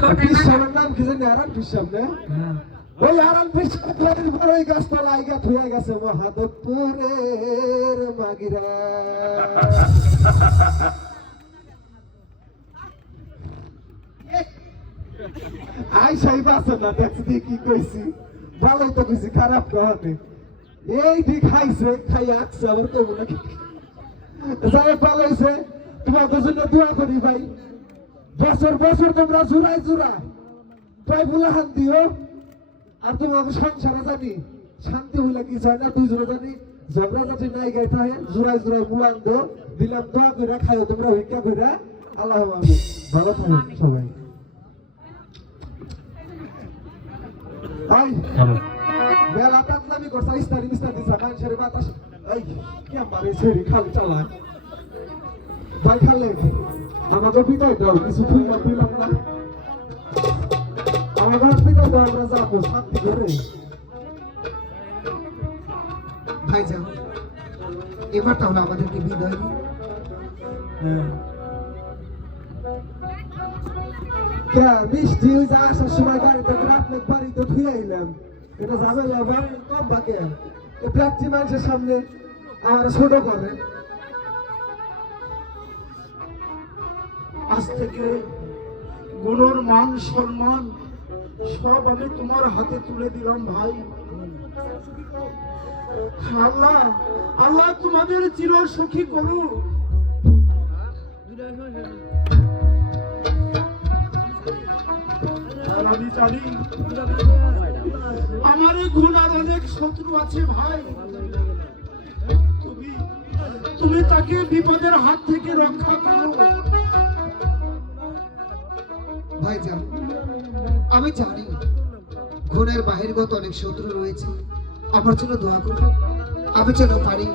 পিসাবের নাম কি জানি আরাম পিসাব না ওই আরাম পিসাবের বড় এই গাছটা লাইগা থুয়ে গেছে মহাদেবপুরের মাগিরা আই সাই বাসে না দেখছি কি কইছি ভালোই তো কইছি খারাপ কহতে এই ঠিক খাইছে খাই আসছে আবার কইব নাকি যাই পালাইছে তোমাদের জন্য দোয়া করি ভাই বছর বছর তোমরা জুড়াই তাই বলে শান্তি দিও আর তোমাকে সংসারে জানি শান্তি হইলে কি চাই না দুইজনে জানি ঝগড়া জাতি নাই গাই থাকে জুড়াই মুলান দো দিলাম দোয়া কইরা খাইও তোমরা ভিক্ষা কইরা আল্লাহ আমি ভালো থাকেন সবাই আই বেলা তাতলামি করছা ইস্তারি মিস্তারি মানুষের বাতাস এই কি আমারে ছেড়ে খালি চালায় ভাই খালে আমাকে বিদায় দাও কিছু দিলাম না আমাকে বিদায় দাও আমরা যাবো শান্তি করে ভাই যাও এবার তাহলে আমাদেরকে বিদায় দিন কে মিষ্টি ওই যে আসার সময় গাড়িতে আপনার বাড়িতে ধুয়ে এলাম এটা ঝামেলা কম বাকে প্লাস্টি মানুষের সামনে আমার ছোট করেন আজ থেকে গুণর মান সম্মান সব আমি তোমার হাতে তুলে দিলাম ভাই আল্লাহ আল্লাহ তোমাদের চির সুখী করুক আর আমি জানি আমার এই গুণার অনেক শত্রু আছে ভাই তুমি তাকে বিপদের হাত থেকে রক্ষা করো ভাই যাও আমি জানি ঘরের বাহিরগত অনেক শত্রু রয়েছে আমার জন্য দোয়া করো আমি যেন পারি